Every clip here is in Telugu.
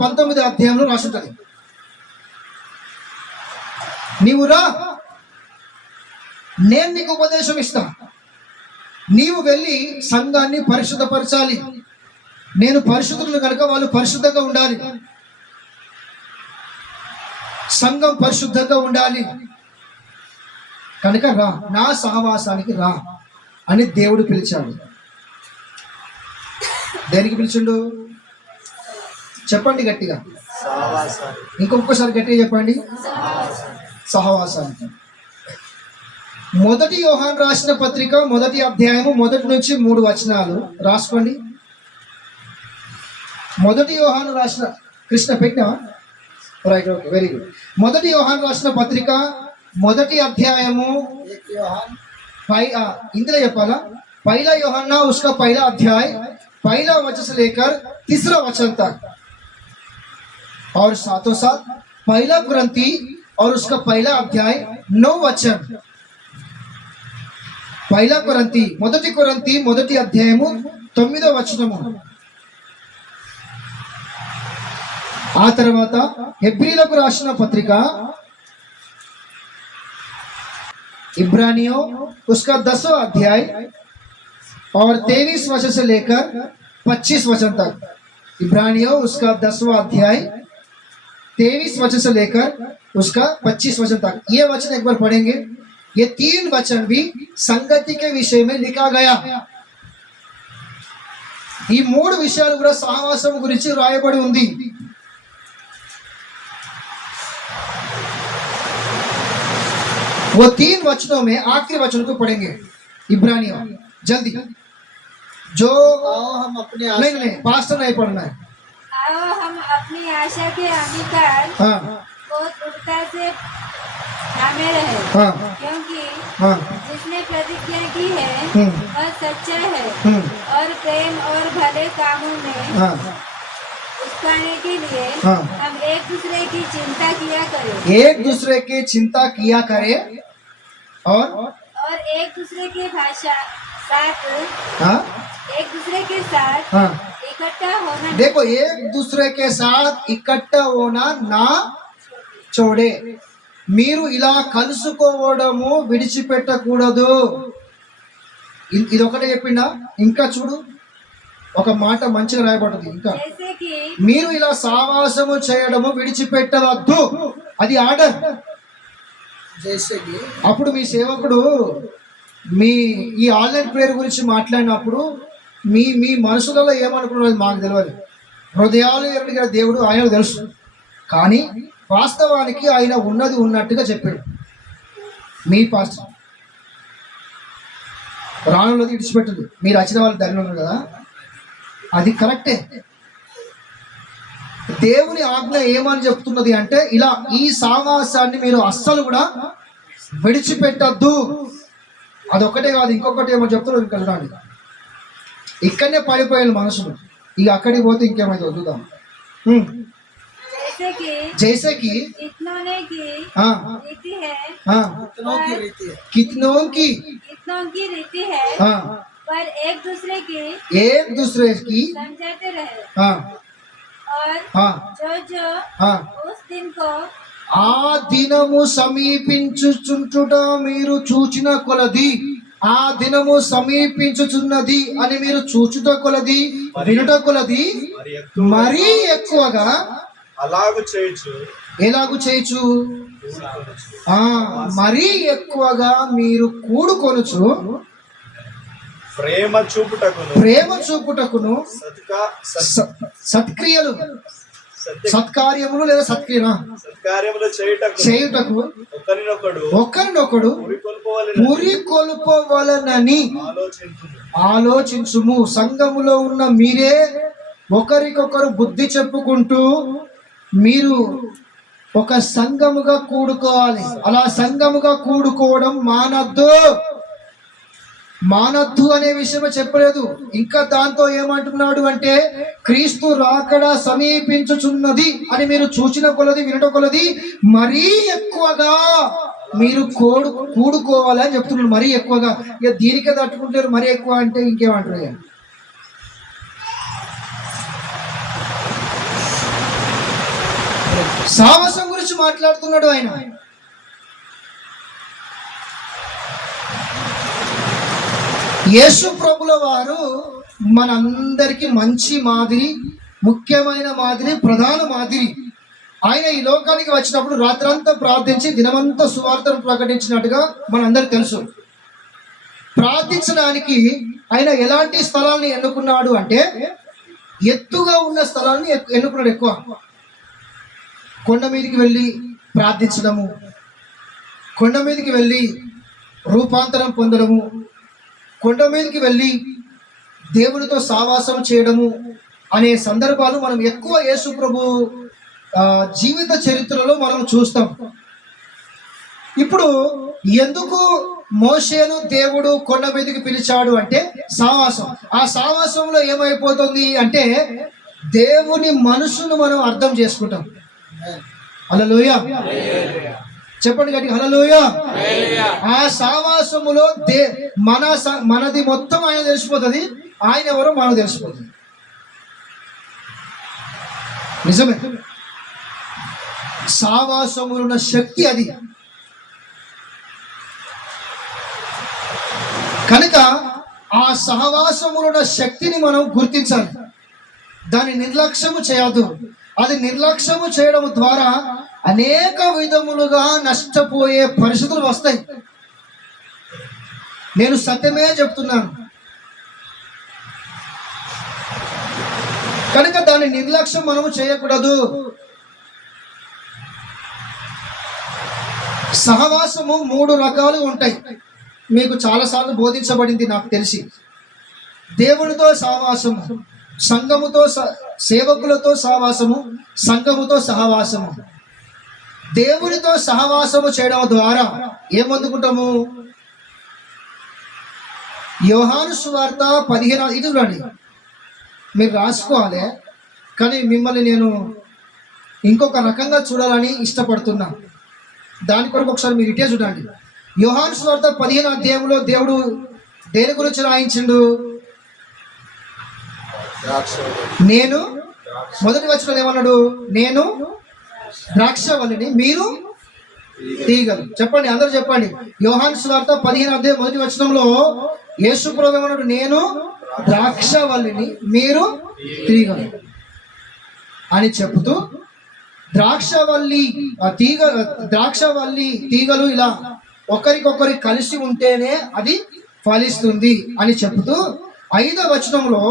కాండం 19 అధ్యాయంలో రాసుంటది. నీవు రా, నేను నీకు ఉపదేశం ఇస్తా, నీవు వెళ్ళి సంఘాన్ని పరిశుద్ధపరచాలి. నేను పరిశుద్ధులు కనుక వాళ్ళు పరిశుద్ధంగా ఉండాలి, సంఘం పరిశుద్ధంగా ఉండాలి కనుక రా, నా సహవాసానికి రా అని దేవుడు పిలిచాడు. దేనికి పిలిచిండు చెప్పండి గట్టిగా, ఇంకొకసారి గట్టిగా చెప్పండి. సహవాసానికి. మొదటి యోహాను రాసిన పత్రిక 1వ అధ్యాయము 1 నుంచి 3 వచనాలు రాసుకోండి. మొదటి యోహాను రాసిన కృష్ణ పెట్టినా రైట్, ఓకే, వెరీ గుడ్. మొదటి యోహాను రాసిన పత్రిక 1వ అధ్యాయము इंद्र చెప్పాలా, पहला यूहन्ना उसका पहला अध्याय पहला वचन से लेकर 3रा वचन तक, और साथों साथ पहला कुरिन्थी और उसका पहला अध्याय 9 वचन. पहला कुरिन्थी మొదటి కొరింథీ మొదటి అధ్యాయము 9వ వచనము. ఆ తర్వాత హెబ్రీలకు రాసిన పత్రిక इब्रानियों उसका 10वां अध्याय और 23 वचन से लेकर 25 वचन तक. इब्रानियों उसका 10वां अध्याय 23 वचन से लेकर उसका 25 वचन तक. ये वचन एक बार पढ़ेंगे. ये 3 वचन भी संगति के विषय में लिखा गया. ఈ 3 విషయాలు కూడా సహవాసం గురించి రాయబడి ఉంది. वो 3 वचनों में आखिरी वचन को पढ़ेंगे. इब्रानियों जल्दी, जो हम अपने नहीं पास्टर नहीं पढ़ना है. आओ हम अपनी आशा के अंगीकार को दृढ़ता से थामे रहे, क्योंकि जिसने प्रतिज्ञा की है वह सच्चा है और प्रेम और भले कामों में उकसाने के लिए हम एक दूसरे की चिंता किया करें. एक दूसरे की चिंता किया करें और एक दूसरे के भाषा साथ एक दूसरे के साथ इकट्ठा होना. देखो, एक दूसरे के साथ इकट्ठा होना ना छोड़े. మీరు ఇలా కలుసుకోవడము విడిచిపెట్టకూడదు. ఇది ఒకటే చెప్పిండా? ఇంకా చూడు, ఒక మాట మంచిగా రాయబడుతుంది. ఇంకా మీరు ఇలా సావాసము చేయడము విడిచిపెట్టవద్దు, అది ఆర్డర్. అప్పుడు మీ సేవకుడు మీ ఈ ఆన్లైన్ ప్రేయర్ గురించి మాట్లాడినప్పుడు మీ మీ మనసులలో ఏమనుకున్నది మాకు తెలియదు. హృదయాలు ఎరడిగిన దేవుడు ఆయన తెలుసు. కానీ వాస్తవానికి ఆయన ఉన్నది ఉన్నట్టుగా చెప్పాడు. మీ పాస్టర్ రానున్నది విడిచిపెట్టదు. మీరు వచ్చిన వాళ్ళు దగ్గర ఉన్నారు కదా, అది కరెక్టే. దేవుని ఆజ్ఞ ఏమని చెప్తున్నది అంటే, ఇలా ఈ సావాసాన్ని మీరు అస్సలు కూడా విడిచిపెట్టద్దు. అదొక్కటే కాదు, ఇంకొకటి ఏమో చెప్తున్నారు. ఇంకా చూడండి, ఇక్కడనే పడిపోయాను మనుషులు. ఇక అక్కడికి పోతే ఇంకేమైతే వద్దుదాం. जैसे कि कितनों की रीति है, कितनों की रीति है, पर एक दूसरे की समझाते रहे. और जो उस दिन को ఆ దినము సమీపించుచుంటుట మీరు చూచిన కొలది, ఆ దినము సమీపించుచున్నది అని మీరు చూచుట కొలది, వినుట కొలది మరీ ఎక్కువగా అలాగు చేయొచ్చు. ఎలాగు చేయొచ్చు? మరీ ఎక్కువగా మీరు కూడుకొనుచు ప్రేమ చూపుటకును సత్క్రియలు సత్కార్యములు లేదా సత్కార్యములు చేయుటకు ఒకరినొకడు పురికొల్పవలనని ఆలోచించుము. సంఘములో ఉన్న మీరే ఒకరికొకరు బుద్ధి చెప్పుకుంటూ మీరు ఒక సంఘముగా కూడుకోవాలి. అలా సంఘముగా కూడుకోవడం మానద్దు అనే విషయం చెప్పలేదు. ఇంకా దాంతో ఏమంటున్నాడు అంటే, క్రీస్తు రాకడ సమీపించుచున్నది అని మీరు చూచిన కొలది, వినట కొలది మరీ ఎక్కువగా మీరు కూడుకోవాలని చెప్తున్నాడు. మరీ ఎక్కువగా. ఇక దీనికే తట్టుకుంటారు. మరీ ఎక్కువ అంటే ఇంకేమంటారు? సావాసం గురించి మాట్లాడుతున్నాడు ఆయన. యేసు ప్రభుల వారు మనందరికీ మంచి మాదిరి, ముఖ్యమైన మాదిరి, ప్రధాన మాదిరి. ఆయన ఈ లోకానికి వచ్చినప్పుడు రాత్రంతా ప్రార్థించి దినమంతా సువార్తను ప్రకటించినట్టుగా మనందరికి తెలుసు. ప్రార్థించడానికి ఆయన ఎలాంటి స్థలాన్ని ఎన్నుకున్నాడు అంటే ఎత్తుగా ఉన్న స్థలాన్ని ఎన్నుకున్నాడు. ఎక్కువ కొండ మీదకి వెళ్ళి ప్రార్థించడము, కొండ మీదకి వెళ్ళి రూపాంతరం పొందడము, కొండ మీదకి వెళ్ళి దేవునితో సావాసం చేయడము అనే సందర్భాలు మనం ఎక్కువ యేసు ప్రభు జీవిత చరిత్రలో మనం చూస్తాం. ఇప్పుడు ఎందుకు మోషేను దేవుడు కొండ మీదకి పిలిచాడు అంటే సావాసం. ఆ సావాసంలో ఏమైపోతుంది అంటే దేవుని మనసును మనం అర్థం చేసుకుంటాం. హల్లెలూయా చెప్పండి గట్టి, హల్లెలూయా. ఆ సావాసములో మనది మొత్తం ఆయన తెలిసిపోతుంది, ఆయన ఎవరో మనకు తెలిసిపోతుంది. నిజమే, సావాసములున్న శక్తి అది. కనుక ఆ సహవాసములున్న శక్తిని మనం గుర్తించాలి, దాన్ని నిర్లక్ష్యము చేయద్దు. అది నిర్లక్ష్యము చేయడం ద్వారా అనేక విధములుగా నష్టపోయే పరిస్థితులు వస్తాయి. నేను సత్యమే చెప్తున్నాను. కనుక దాని నిర్లక్ష్యం మనము చేయకూడదు. సహవాసము 3 రకాలు ఉంటాయి. మీకు చాలాసార్లు బోధించబడింది నాకు తెలిసి. దేవునితో సహవాసము, సంఘముతో సేవకులతో సహవాసము, సంఘముతో సహవాసము. దేవునితో సహవాసము చేయడం ద్వారా ఏమందుకుంటాము? యోహాను సువార్త 15 ఇది చూడండి, మీరు రాసుకోవాలి. కానీ మిమ్మల్ని నేను ఇంకొక రకంగా చూడాలని ఇష్టపడుతున్నా. దాని కొరకు ఒకసారి మీరు ఇటే చూడండి. యోహాను సువార్త 15 అధ్యాయంలో దేవుడు దేని గురించి రాయించిండు? నేను మొదటి వచనంలో ఏమన్నాడు? నేను ద్రాక్షవల్లిని, మీరు తీగలు. చెప్పండి, అందరూ చెప్పండి. యోహాను సువార్త 15 అధ్యాయం మొదటి వచనంలో యేసు ప్రభువు ఏమన్నాడు? నేను ద్రాక్షవల్లిని, మీరు తీగలు అని చెబుతూ ద్రాక్షవల్లి తీగలు ఇలా ఒకరికొకరి కలిసి ఉంటేనే అది ఫలిస్తుంది అని చెబుతూ 5వ వచనంలో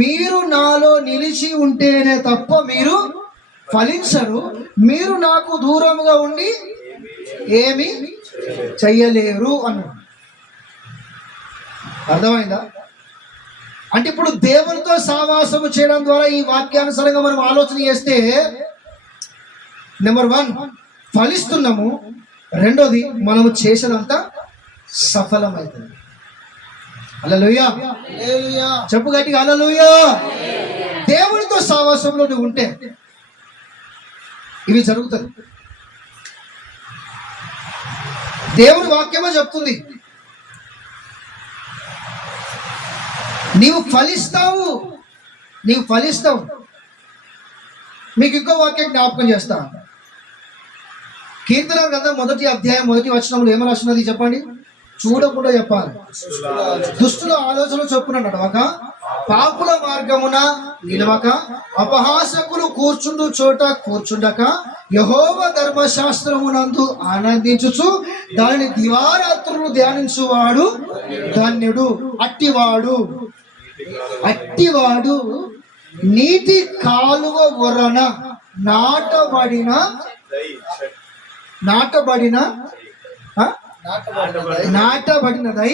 మీరు నాలో నిలిచి ఉంటేనే తప్ప మీరు ఫలించరు, మీరు నాకు దూరముగా ఉండి ఏమి చెయ్యలేరు అన్నాడు. అర్థమైందా? అంటే ఇప్పుడు దేవునితో సావాసము చేయడం ద్వారా ఈ వాక్యానుసారంగా మనం ఆలోచన చేస్తే, నెంబర్ 1 ఫలిస్తున్నాము, రెండోది మనము చేసేదంతా సఫలమవుతుంది. హల్లెలూయా చెప్పు గట్టిగా, హల్లెలూయా. దేవునితో సావాసంలో నువ్వు ఉంటే ఇవి జరుగుతుంది. దేవుని వాక్యమే చెప్తుంది, నీవు ఫలిస్తావు. మీకు ఇంకో వాక్యం జ్ఞాపకం చేస్తా. కీర్తన గ్రంథం 1వ అధ్యాయం 1వ వచనంలో ఏమని రాస్తున్నది చెప్పండి? చూడకుండా చెప్పాలి. దుష్టుల ఆలోచన చొప్పున నడవక, పాపుల మార్గమున నిలవక, అపహాసకులు కూర్చుండు చోట కూర్చుండక, యెహోవా ధర్మశాస్త్రమునందు ఆనందించుచు దానిని దివారాత్రులు ధ్యానించువాడు ధన్యుడు. అట్టివాడు నీటి కాలువ ఒర్రన నాటబడినదై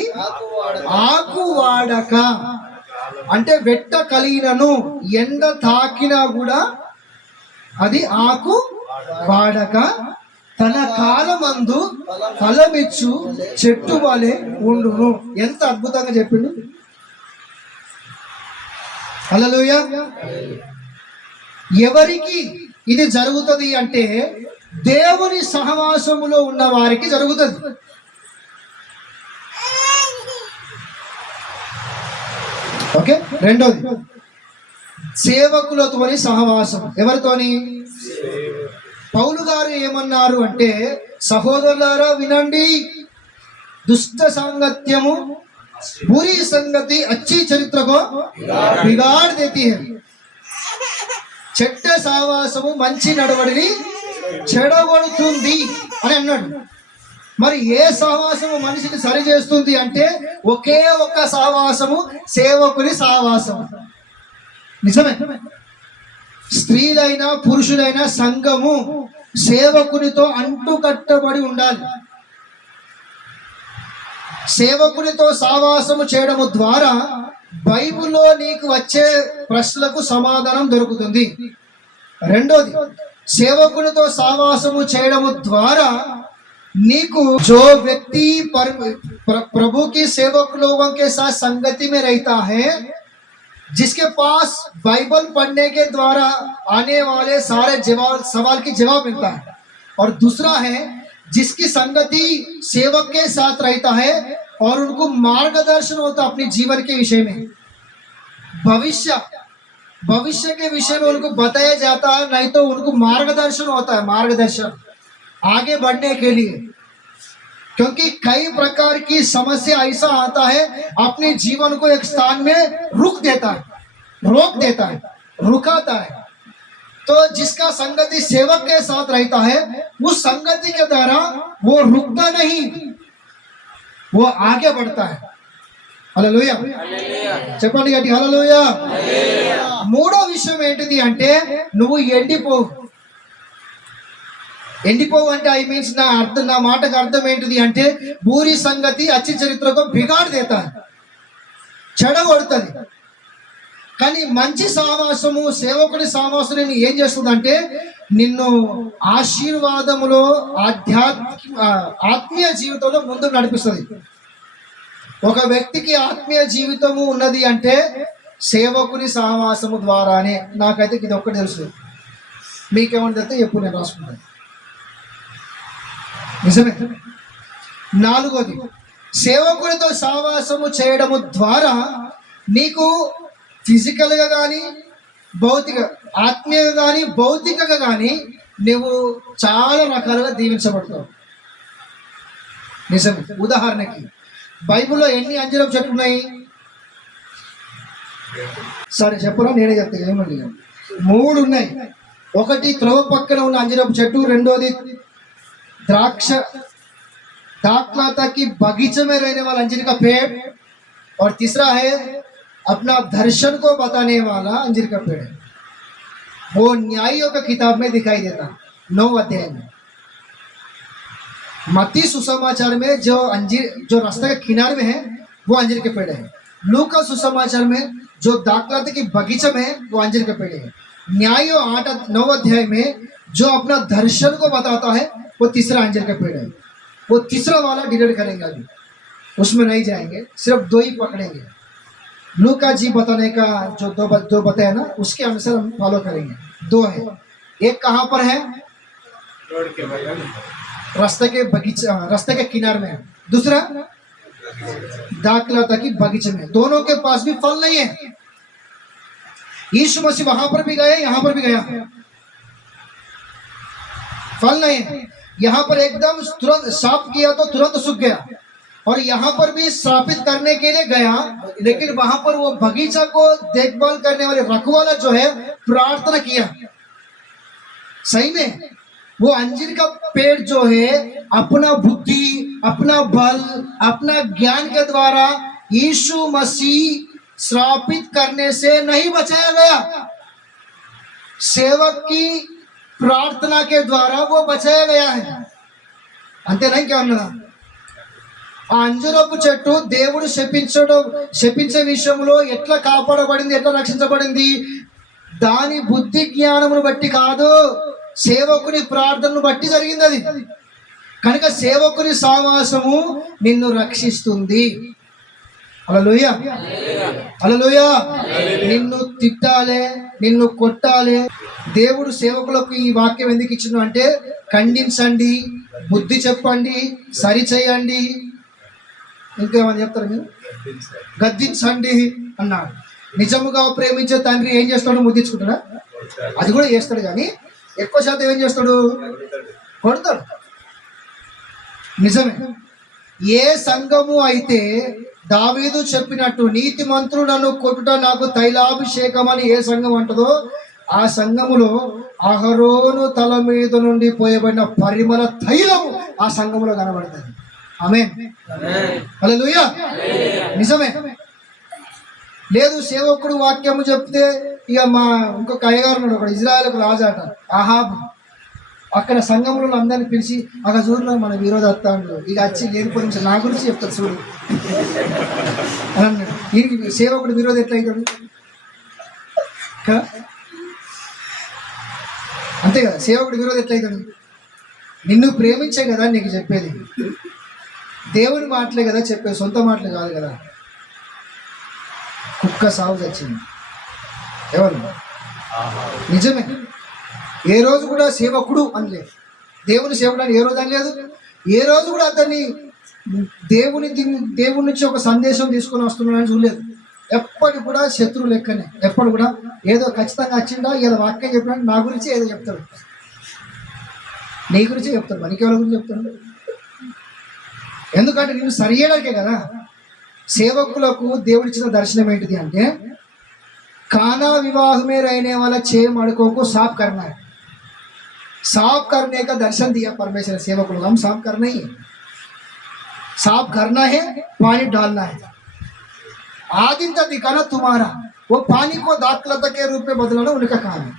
ఆకు వాడక, అంటే వెట్ట కలిగినను ఎండ తాకినా కూడా అది ఆకు వాడక తన కాలమందు ఫలమిచ్చు చెట్టు వలె ఉండును. ఎంత అద్భుతంగా చెప్పిండు. హల్లెలూయా. ఎవరికి ఇది జరుగుతుంది అంటే దేవుని సహవాసములో ఉన్న వారికి జరుగుతుంది. ఓకే, రెండోది సేవకులతోని సహవాసం. ఎవరితోని? పౌలు గారు ఏమన్నారు అంటే, సహోదరులారా వినండి, దుష్ట సాంగత్యము बुरी संगति अच्छी चरित्र को बिगाड़ देती है. చెడ్డ సావాసము మంచి నడవడిని చెడగొడుతుంది అని అన్నాడు. మరి ఏ సావాసము మనిషిని సరి చేస్తుంది అంటే ఒకే ఒక్క సావాసము, సేవకుని సావాసము. నిజమే. స్త్రీలైనా పురుషులైనా సంఘము సేవకునితో అంటుకట్టబడి ఉండాలి. సేవకునితో సావాసము చేయడము ద్వారా బైబిల్లో నీకు వచ్చే ప్రశ్నలకు సమాధానం దొరుకుతుంది. రెండోది, సేవకునితో సావాసము చేయడము ద్వారా नीको जो व्यक्ति प्रभु की सेवक लोगों के साथ संगति में रहता है, जिसके पास बाइबल पढ़ने के द्वारा आने वाले सारे सवाल की जवाब मिलता है, और दूसरा है जिसकी संगति सेवक के साथ रहता है और उनको मार्गदर्शन होता है अपने जीवन के विषय में, भविष्य के विषय में उनको बताया जाता है, नहीं तो उनको मार्गदर्शन होता है, मार्गदर्शन आगे बढ़ने के लिए. क्योंकि कई प्रकार की समस्या ऐसा आता है अपने जीवन को एक स्थान में रोक देता है, रुकाता है. तो जिसका संगति सेवक के साथ रहता है, उस संगति के द्वारा वो रुकता नहीं, वो आगे बढ़ता है. హల్లెలూయా చెప్పండి గట్టి హల్లెలూయా. మూడో విషయం ఏంటిది అంటే నువ్వు ఎండిపోవు అంటే ఐ మీన్స్ నా మాటకు అర్థం ఏంటిది అంటే బూరి సంగతి అచ్చి చరిత్రకు బిగాడ్ దేతా, చెడగొడుతుంది. కానీ మంచి సావాసము, సేవకుని సావాసం నిన్ను ఏం చేస్తుంది అంటే నిన్ను ఆశీర్వాదములో ఆత్మీయ జీవితంలో ముందుకు నడిపిస్తుంది. ఒక వ్యక్తికి ఆత్మీయ జీవితము ఉన్నది అంటే సేవకుని సహవాసము ద్వారానే. నాకైతే ఇది ఒక్కటి తెలుసు, మీకేమని తెలిస్తే ఎప్పుడు నేను రాసుకుంటాను. నిజమే. నాలుగోది, సేవకుడితో సహవాసము చేయడము ద్వారా నీకు ఫిజికల్గా కానీ ఆత్మీయంగా కానీ భౌతికంగా కానీ నువ్వు చాలా రకాలుగా దీవించబడతావు. నిజమే. ఉదాహరణకి బైబిల్లో ఎన్ని అంజరపు చెట్లు ఉన్నాయి? సరే చెప్పరా, నేనే చెప్తాను. ఏమండి, 3 ఉన్నాయి. ఒకటి త్రోవ పక్కన ఉన్న అంజరపు చెట్టు, రెండోది दाखलता की बगीचे में रहने वाला अंजीर का पेड़, और तीसरा है अपना दर्शन को बताने वाला अंजीर का पेड़. वो न्यायियों का किताब में दिखाई देता 9 अध्याय में. मत्ती सुसमाचार में जो रास्ते के किनारे में है वो अंजीर के पेड़ है. लूका सुसमाचार में जो दाखलता की बगीचे में है वो अंजीर के पेड़ है. न्यायियों 9 अध्याय में जो अपना दर्शन को बताता है वो तीसरा अंजीर का पेड़ है. वो तीसरा वाला डिलीट करेंगे, अभी उसमें नहीं जाएंगे, सिर्फ 2 ही पकड़ेंगे. लूका जी बताने का जो दो बताया ना, उसके अनुसार हम फॉलो करेंगे. 2 है. एक कहाँ पर है? रास्ते के किनारे में है. दूसरा दाखलता की बगीचे में. दोनों के पास भी फल नहीं है. यीशु मसीह वहां पर भी गया, यहाँ पर भी गया, फल नहीं है. यहाँ पर एकदम तुरंत साफ किया तो तुरंत सूख गया, और यहाँ पर भी श्रापित करने के लिए गया, लेकिन वहां पर वो बगीचा को देखभाल करने वाले रखवाला जो है प्रार्थना किया. सही में वो अंजीर का पेड़ जो है अपना बुद्धि, अपना बल, अपना ज्ञान के द्वारा यीशु मसीह श्रापित करने से नहीं बचाया गया, सेवक की प्रार्थना के द्वारा वो बचाया गया है. अंते नहीं क्या अన్నా? ఆ అంజూరపు చెట్టు దేవుడు శపించే విషయంలో ఎట్లా కాపాడబడింది, ఎట్లా రక్షించబడింది? దాని బుద్ధి జ్ఞానమును బట్టి కాదు, సేవకుని ప్రార్థనను బట్టి జరిగింది అది. కనుక సేవకుని సావాసము నిన్ను రక్షిస్తుంది. హల్లెలూయా, హల్లెలూయా. నిన్ను తిట్టాలే, నిన్ను కొట్టాలే. దేవుడు సేవకులకు ఈ వాక్యం ఎందుకు ఇచ్చిండు అంటే ఖండించండి, బుద్ధి చెప్పండి, సరి చేయండి, ఇంకేమని చెప్తారు మీరు, గద్దించండి అన్నాడు. నిజముగా ప్రేమించే తండ్రి ఏం చేస్తాడు? ముద్దించుకుంటాడా? అది కూడా చేస్తాడు, కానీ ఎక్కువ శాతం ఏం చేస్తాడు? కొడతాడు. నిజమే. ఏ సంఘము అయితే దావీదు చెప్పినట్టు నీతిమంతుడు నన్ను కొట్టుట నాకు తైలాభిషేకం అని ఏ సంఘం అంటదో ఆ సంఘములో అహరోను తల మీద నుండి పోయబడిన పరిమళ తైలము ఆ సంఘములో కనబడుతుంది. ఆమేన్. హల్లెలూయా. నిజమే. లేదు సేవకుడు వాక్యము చెప్తే ఇక మా ఇంకొక అయ్యగారు ఉన్నాడు, ఒక ఇజ్రాయెల్కు రాజాట అహాబు. అక్కడ సంఘంలో అందరిని పిలిచి అక్కడ చూడలో మన విరోధ వస్తాడు, ఇక వచ్చి లేనిపోయి నుంచి నా గురించి చెప్తాడు చూడు అని అన్నాడు. దీనికి సేవకుడు విరోధం ఎట్లా అవుతాడు? అంతే కదా, సేవకుడు విరోధం ఎట్లా అవుతాడు? నిన్ను ప్రేమించే కదా నీకు చెప్పేది, దేవుని మాటలే కదా చెప్పేది, సొంత మాటలు కాదు కదా. కుక్క సాగు తెచ్చింది ఎవరు? నిజమే. ఏ రోజు కూడా సేవకుడు అనలేదు, దేవుని సేవకుడు అని ఏ రోజు అనలేదు. ఏ రోజు కూడా అతన్ని దేవుని నుంచి ఒక సందేశం తీసుకొని వస్తున్నాడని చూడలేదు. ఎప్పటికి కూడా శత్రువు లెక్కనే. ఎప్పుడు కూడా ఏదో ఖచ్చితంగా వచ్చిందా, ఏదో వాక్యం చెప్పినా నా గురించి ఏదో చెప్తాడు, నీ గురించి చెప్తాడు, మనకెవరి గురించి చెప్తాడు? ఎందుకంటే నేను సరియడానికే కదా. సేవకులకు దేవుడిచ్చిన దర్శనం ఏంటిది అంటే खाना विवाह में रहने वाला 6 मड़कों को साफ करना है. साफ करने का दर्शन दिया परमेश्वर सेवक को. हम साफ करना ही है, साफ करना है, पानी डालना है. आदित्य दिखाना तुम्हारा, वो पानी को दाखलता के रूप में बदलना उनका काम है.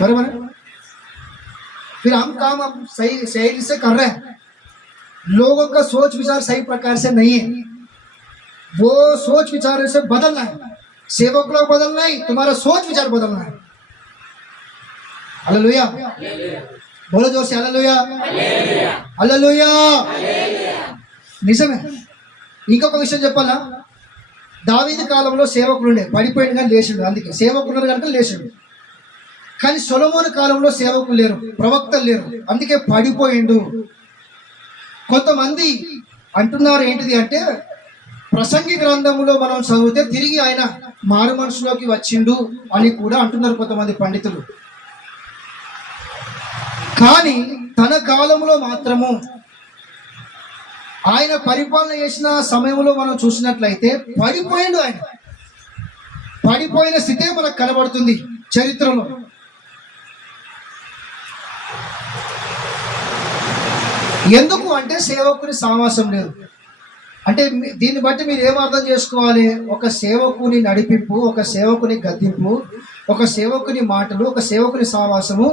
बराबर है. फिर हम काम अब सही से कर रहे हैं. लोगों का सोच विचार सही प्रकार से नहीं है, वो सोच विचार से बदलना है. सेवक लोग बदलना है, तुम्हारा सोच विचार बदलना है. हालेलुया. बोलो जोर से हालेलुया. हालेलुया. నిజమే. ఇంకొక విషయం చెప్పాలా, దావీదు కాలంలో సేవకులు ఉండే, పడిపోయింది కానీ లేచిండు. అందుకే సేవకులు కనుక లేచిండు. కానీ సొలొమోను కాలంలో సేవకులు లేరు, ప్రవక్తలు లేరు, అందుకే పడిపోయిండు. కొంతమంది అంటున్నారు ఏంటిది అంటే ప్రసంగి గ్రంథములో మనం చదివితే తిరిగి ఆయన మారు మనసులోకి వచ్చిండు అని కూడా అంటున్నారు కొంతమంది పండితులు. కానీ తన కాలంలో మాత్రము ఆయన పరిపాలన చేసిన సమయంలో మనం చూసినట్లయితే పడిపోయిండు. ఆయన పడిపోయిన స్థితే మనకు కనబడుతుంది చరిత్రలో. ఎందుకు అంటే సేవకుని సావాసం లేదు. అంటే దీన్ని బట్టి మీరు ఏం అర్థం చేసుకోవాలి? ఒక సేవకుని నడిపింపు, ఒక సేవకుని గద్దింపు, ఒక సేవకుని మాటలు, ఒక సేవకుని సావాసము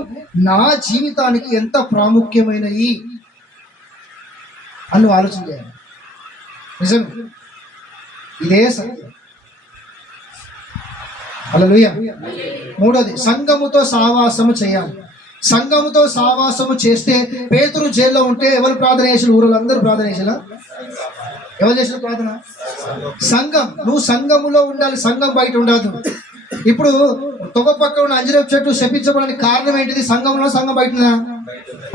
నా జీవితానికి ఎంత ప్రాముఖ్యమైనవి అని ఆలోచన చేయాలి. నిజం, ఇదే సత్యం. హల్లెలూయా. మూడోది, సంఘముతో సావాసము చేయాలి. సంఘముతో సావాసము చేస్తే పేతురు జైల్లో ఉంటే ఎవరు ప్రార్థన చేసిన? ఊరిలో అందరూ ప్రార్థన చేసిన. ఎవరు చేసిన ప్రార్థన? సంఘం. నువ్వు సంఘములో ఉండాలి, సంఘం బయట ఉండదు. ఇప్పుడు తొగ పక్క ఉన్న అంజరపు చెట్టు శపించబడడానికి కారణం ఏంటిది? సంఘంలో, సంఘం బయట,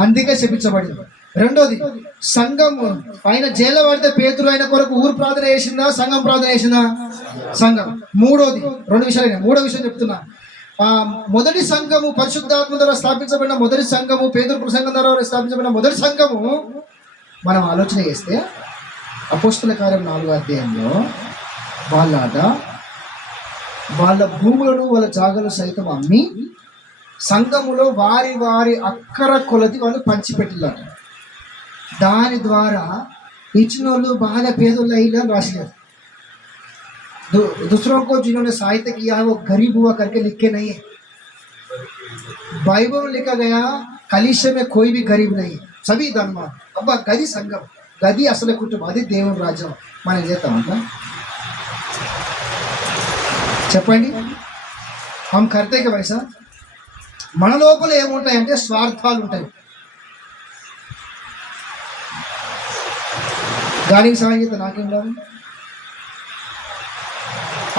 అందుకే శపించబడింది. రెండోది, సంఘము ఆయన జైల్లో పడితే పేతురు ఆయన కొరకు ఊరు ప్రార్థన చేసిందా, సంఘం ప్రార్థన చేసిందా? సంఘం. మూడోది, రెండు విషయాలు. మూడో విషయం చెప్తున్నా. మొదటి సంఘము పరిశుద్ధాత్మ ద్వారా స్థాపించబడిన మొదటి సంఘము, పేతురు ప్రసంగం ద్వారా స్థాపించబడిన మొదటి సంఘము మనం ఆలోచన చేస్తే అపోస్తల కార్యం 4వ అధ్యాయంలో వాళ్ళ భూములను, వాళ్ళ జాగలు సైతం అమ్మి సంఘములో వారి వారి అక్కర కొలది వాళ్ళు పంచిపెట్టినారు. దాని ద్వారా ఇచ్చిన వాళ్ళు బాగా పేదోళ్ళు అయ్యారు రాసినారు. दूसरों को जिन्होंने सहायता किया है वो गरीब हुआ करके लिख के नहीं है. बाइबल में लिखा गया कलीसिया में कोई भी गरीब नहीं, सभी धनवान. अब गदी संघम, गदी असल कुटुंब, అది దేవుని రాజ్యం. మనం చేస్తామంట చెప్పండి. हम करते क्या वैसा? మన లోపల ఏముంటాయంటే స్వార్థాలు ఉంటాయి. గాలికి సాయం చేస్తే నాకేం లాభం?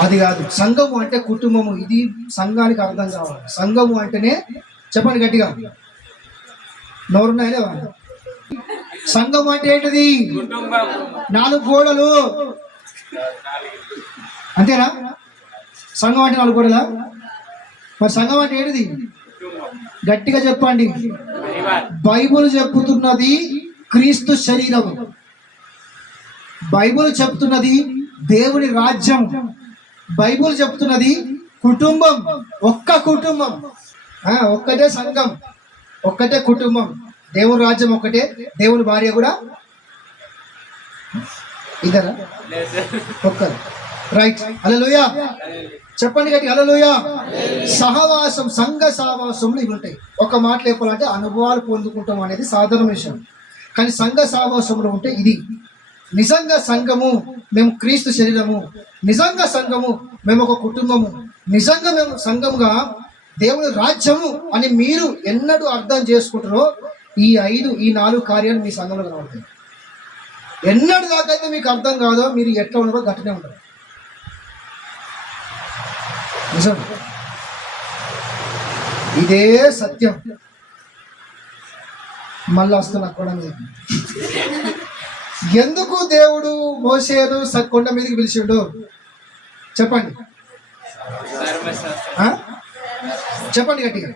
అది కాదు. సంఘము అంటే కుటుంబము. ఇది సంఘానికి అర్థం కావాలి. సంఘము అంటేనే, చెప్పండి గట్టిగా, నోరున్నాయనే. సంఘం అంటే ఏంటిది? 4 గోడలు, అంతేనా? సంఘం అంటే 4 గోడలా? మరి సంఘం అంటే ఏంటిది? గట్టిగా చెప్పండి. బైబుల్ చెప్పుతున్నది క్రీస్తు శరీరం, బైబుల్ చెప్తున్నది దేవుని రాజ్యం, బైబుల్ చెప్తున్నది కుటుంబం, ఒక్క కుటుంబం, ఒక్కటే సంఘం, ఒక్కటే కుటుంబం. దేవుని రాజ్యం ఒక్కటే, దేవుని భార్య కూడా ఇద్దరా? ఒక్కరు. రైట్. హల్లెలూయా చెప్పండి గట్టి. హల్లెలూయా. సహవాసం, సంఘ సహవాసంలో ఇవి ఉంటాయి. ఒక మాట చెప్పాలంటే అనుభవాలు పొందుకుంటాం అనేది సాధారణ విషయం, కానీ సంఘ సహవాసంలో ఉంటే ఇది నిజంగా సంఘము, మేము క్రీస్తు శరీరము, నిజంగా సంఘము, మేము ఒక కుటుంబము, నిజంగా మేము సంఘముగా దేవుని రాజ్యము అని మీరు ఎన్నడూ అర్థం చేసుకుంటారో ఈ 4 కార్యాలు మీ సంఘంలో కనబడతాయి. ఎన్నడూ దాకైతే మీకు అర్థం కాదో మీరు ఎట్లా ఉన్నారో గట్టినే ఉంటారు. నిజం, ఇదే సత్యం. మళ్ళీ వస్తున్నా కూడా మీకు ఎందుకు దేవుడు మోషేను కొండ మీదకి పిలిచిండు చెప్పండి. చెప్పండి గట్టిగా.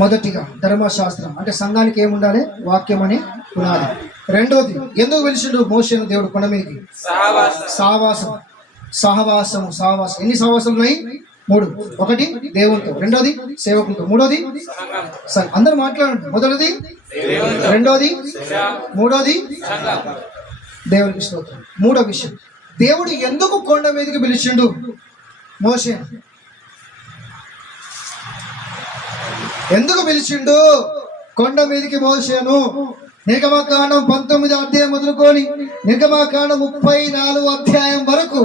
మొదటిగా ధర్మశాస్త్రం అంటే సంఘానికి ఏముండాలి? వాక్యం అని పునాది. రెండోది ఎందుకు పిలిచిండు మోషేను దేవుడు కొండ మీదకి? సహవాసం. సహవాసము. సహవాసం ఎన్ని సహవాసాలు ఉన్నాయి? 3. ఒకటి దేవునితో, రెండోది సేవకులతో, మూడోది అందరూ మాట్లాడండి. మొదటిది, రెండోది, మూడోది దేవునికి స్తోత్రం. మూడో విషయం, దేవుడు ఎందుకు కొండ మీదకి పిలిచిండు మోషే? ఎందుకు పిలిచిండు కొండ మీదకి మోషేను? నిర్గమకాండం 19 అధ్యాయం మొదలుకొని నిర్గమకాండం 34 అధ్యాయం వరకు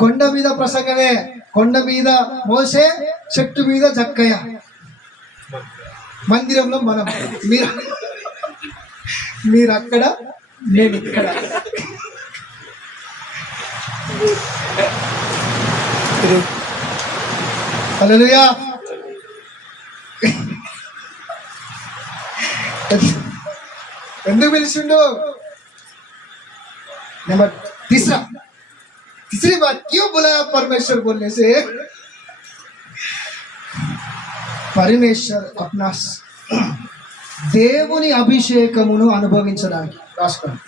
కొండ మీద ప్రసంగమే. కొండ మీద మోసే, చెట్టు మీద జక్కయ్య, మందిరంలో మనం. మీరు అక్కడ, నేను ఇక్కడ. హల్లెలూయా. ఎందుకు పిలిచిండు? नंबर तीसरी बात, क्यों बुलाया परमेश्वर बोलने से? పరమేశ్వర్ अपना దేవుని అభిషేకమును అనుభవించడానికి. రాసుకోండి.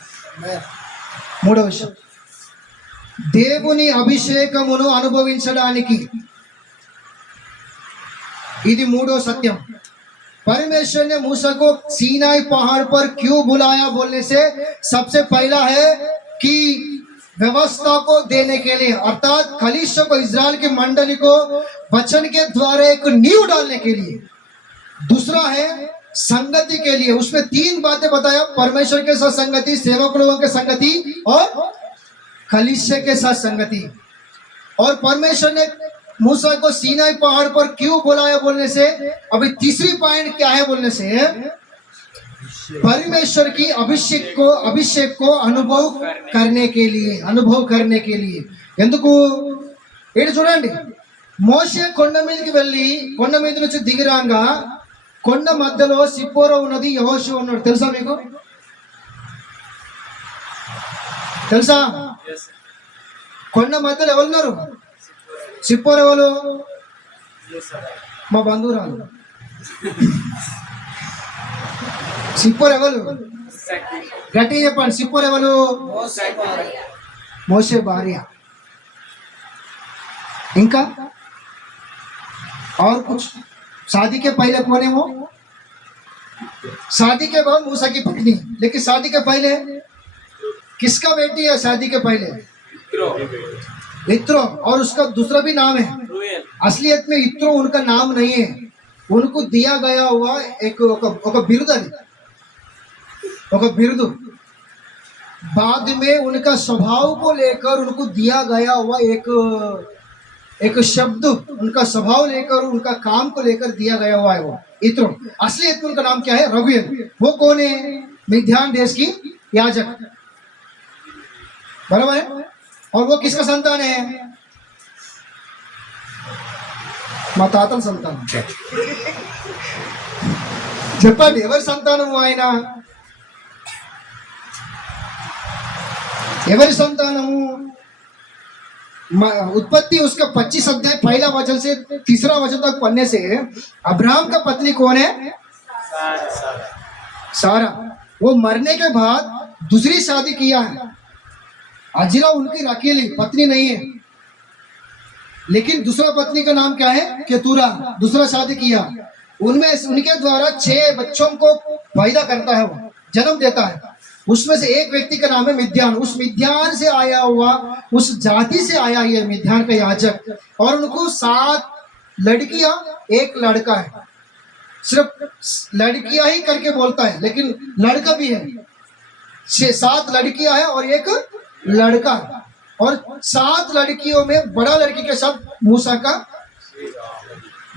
మూడవ విషయం, దేవుని అభిషేకమును అనుభవించడానికి. ఇది మూడో సత్యం. परमेश्वर ने मूसा को सीनाई पहाड़ पर क्यों बुलाया बोलने से सबसे पहला है कि व्यवस्था को देने के लिए, अर्थात कलीसिया को, इजराइल की मंडली को वचन के द्वारा एक नींव डालने के लिए। दूसरा है संगति के लिए। उसमें 3 बातें बताया, परमेश्वर के साथ संगति, सेवक लोगों के संगति और कलीसिया के साथ संगति। और परमेश्वर ने मूसा को सीनाई पहाड़ पर क्यों बुलाया बोलने से, अभी तीसरी पॉइंट क्या है बोलने से, परमेश्वर की अभिषेक को अनुभव करने के लिए, अनुभव करने के लिए। ఎందుకు? ఏంటి చూడండి, మోషే కొండ మీదకి వెళ్ళి కొండ మీద నుంచి దిగిరాంగా కొండ మధ్యలో సిప్పోరా ఉన్నది, యెహోషువ ఉన్నాడు. తెలుసా మీకు? తెలుసా? కొండ మధ్యలో ఎవరున్నారు? సిప్పోరా ఎవరు? మా బంధువురాలు. సిప్పోరా ఎవరు? గట్టిగా చెప్పండి. సిప్పోరా ఎవరు? మోషే భార్య. ఇంకా और कुछ? शादी के पहले कौन है वो? शादी के बाद मूसा की पत्नी, लेकिन शादी के पहले किसका बेटी है? शादी के पहले इत्रो, और उसका दूसरा भी नाम है। असलियत में इत्रो उनका नाम नहीं है, उनको दिया गया हुआ एक बिरुद। बाद में उनका स्वभाव को लेकर उनको दिया गया हुआ एक शब्द, उनका स्वभाव लेकर, उनका काम को लेकर दिया गया हुआ है वो इत्रो। असलियत में उनका नाम क्या है? रगुएल। वो कौन है? मिद्यान देश की याजक, बराबर है। और वो किसका संतान है? మా తాతల సంతానం. చెప్పండి, ఎవరి సంతానము ఆయన? ఎవరి సంతానము? उत्पत्ति उसका 25 अध्याय पहला वचन से तीसरा वचन तक पढ़ने से अब्राहम का पत्नी कौन है? सारा। वो मरने के बाद दूसरी शादी किया है। अजीरा उनकी अकेली पत्नी नहीं है, लेकिन दूसरा पत्नी का नाम क्या है? केतुरा। दूसरा शादी किया, उनमें उनके द्वारा 6 बच्चों को पैदा करता है, वो जन्म देता है। उसमें से एक व्यक्ति का नाम है मिद्यान। उस मिद्यान से आया हुआ, उस जाति से आया ये मिद्यान का याजक, और उनको 7 लड़कियां 1 लड़का है। सिर्फ लड़कियां ही करके बोलता है, लेकिन लड़का भी है। 7 लड़कियां है और 1 लड़का है, और 7 लड़कियों में बड़ा लड़की के साथ मूसा का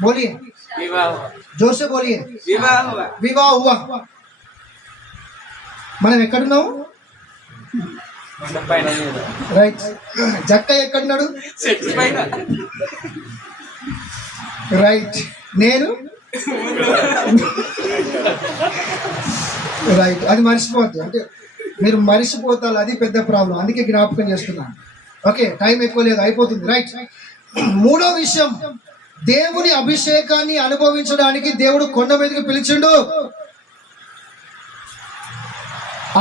बोलिए जोर से बोलिए विवाह हुआ। మనం ఎక్కడున్నాము? రైట్. జక్క ఎక్కడున్నాడు? రైట్. నేను రైట్. అది మర్చిపోద్ది, అంటే మీరు మర్చిపోతారు, అది పెద్ద ప్రాబ్లం, అందుకే జ్ఞాపకం చేస్తున్నాను. ఓకే, టైం ఎక్కువ లేదు, అయిపోతుంది. రైట్. మూడో విషయం, దేవుని అభిషేకాన్ని అనుభవించడానికి దేవుడు కొండ మీదకి పిలిచిండు.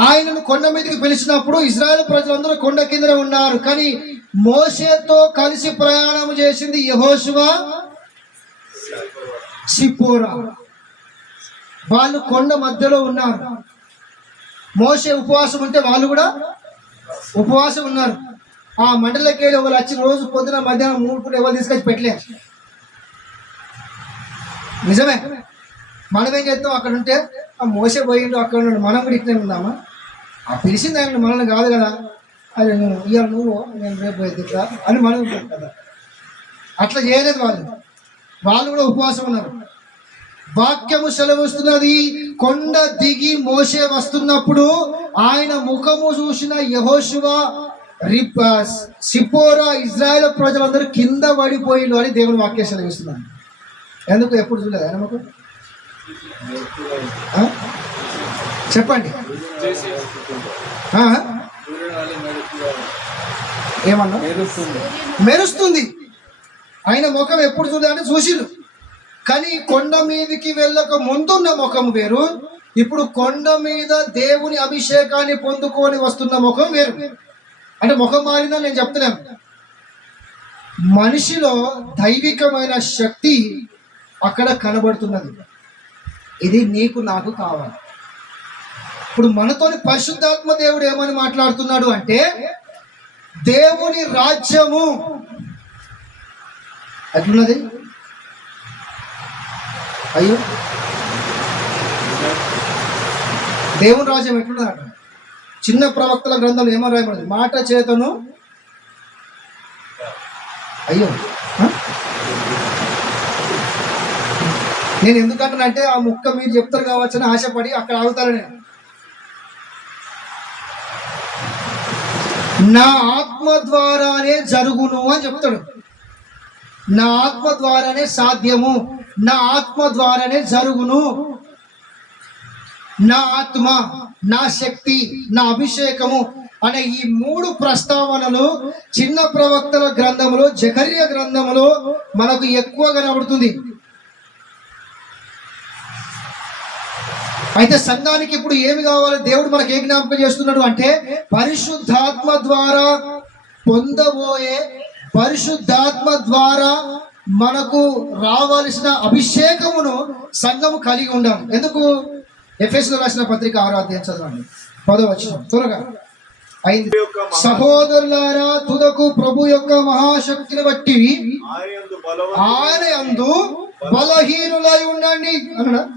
ఆయనను కొండ మీదకి పిలిచినప్పుడు ఇజ్రాయెల్ ప్రజలందరూ కొండ కింద ఉన్నారు, కానీ మోషేతో కలిసి ప్రయాణం చేసింది యెహోషువ, సిప్పోరా. వాళ్ళు కొండ మధ్యలో ఉన్నారు. మోషే ఉపవాసం ఉంటే వాళ్ళు కూడా ఉపవాసం ఉన్నారు. ఆ మండలకి వెళ్ళి వాళ్ళు వచ్చి రోజు పొద్దున మధ్యాహ్నం 3 పూట ఎవరు తీసుకొచ్చి పెట్టలే. నిజమే. మనం ఏం చేస్తాం? అక్కడ ఉంటే ఆ మోసే పోయిండు, అక్కడ ఉన్నాడు, మనం కూడా ఇట్లనే ఉందామా? ఆ పిలిచింది ఆయన మనల్ని కాదు కదా, అది ఇవాళ నువ్వు నేను రేపు పోయిద్దా అని మనం కదా. అట్లా చేయలేదు వాళ్ళు. వాళ్ళు కూడా ఉపవాసం ఉన్నారు. వాక్యము సెలవిస్తున్నది, కొండ దిగి మోసే వస్తున్నప్పుడు ఆయన ముఖము చూసిన యెహోషువ, సిప్పోరా, ఇజ్రాయెల్ ప్రజలందరూ కింద పడిపోయిలు అని దేవుని వాక్యం సెలవిస్తున్నాడు. ఎందుకు? ఎప్పుడు చూడలేదు ఆయన ముఖం? చెప్పండి. ఏమన్నా? మెరుస్తుంది. ఆయన ముఖం ఎప్పుడు చూడాలని చూసిరు, కానీ కొండ మీదకి వెళ్ళక ముందున్న ముఖం వేరు, ఇప్పుడు కొండ మీద దేవుని అభిషేకాన్ని పొందుకొని వస్తున్న ముఖం వేరు. అంటే ముఖం మారిందని నేను చెప్తున్నాను. మనిషిలో దైవికమైన శక్తి అక్కడ కనబడుతున్నది. ఇది నీకు నాకు కావాలి. ఇప్పుడు మనతోని పరిశుద్ధాత్మ దేవుడు ఏమని మాట్లాడుతున్నాడు అంటే, దేవుని రాజ్యము ఎట్లున్నది? అయ్యో, దేవుని రాజ్యం ఎట్లున్నది అంట. చిన్న ప్రవక్తల గ్రంథంలో ఏమని రాయబడింది? మాట చేతను. అయ్యో, నేను ఎందుకంటానంటే ఆ ముక్క మీరు చెప్తారు కావచ్చని ఆశపడి అక్కడ ఆగుతాను. నా ఆత్మ ద్వారానే జరుగును అని చెప్తాడు. నా ఆత్మ ద్వారానే సాధ్యము, నా ఆత్మ ద్వారానే జరుగును. నా ఆత్మ, నా శక్తి, నా అభిషేకము అనే ఈ 3 ప్రస్తావనలు చిన్న ప్రవక్తల గ్రంథంలో, జకర్యా గ్రంథంలో మనకు ఎక్కువ కనబడుతుంది. అయితే సంఘానికి ఇప్పుడు ఏమి కావాలి? దేవుడు మనకు ఏ జ్ఞాపకం చేస్తున్నాడు అంటే, పరిశుద్ధాత్మ ద్వారా పొందబోయే, పరిశుద్ధాత్మ ద్వారా మనకు రావాల్సిన అభిషేకమును సంఘము కలిగి ఉండాలి. ఎందుకు? ఎఫెసీయులకు రాసిన పత్రిక 6వ అధ్యాయం చదవండి, 10వ వచనం త్వరగా. సహోదరులారా, తుదకు ప్రభు యొక్క మహాశక్తిని బట్టి ఆయన యందు బలహీనులై ఉండండి అన్నాడు.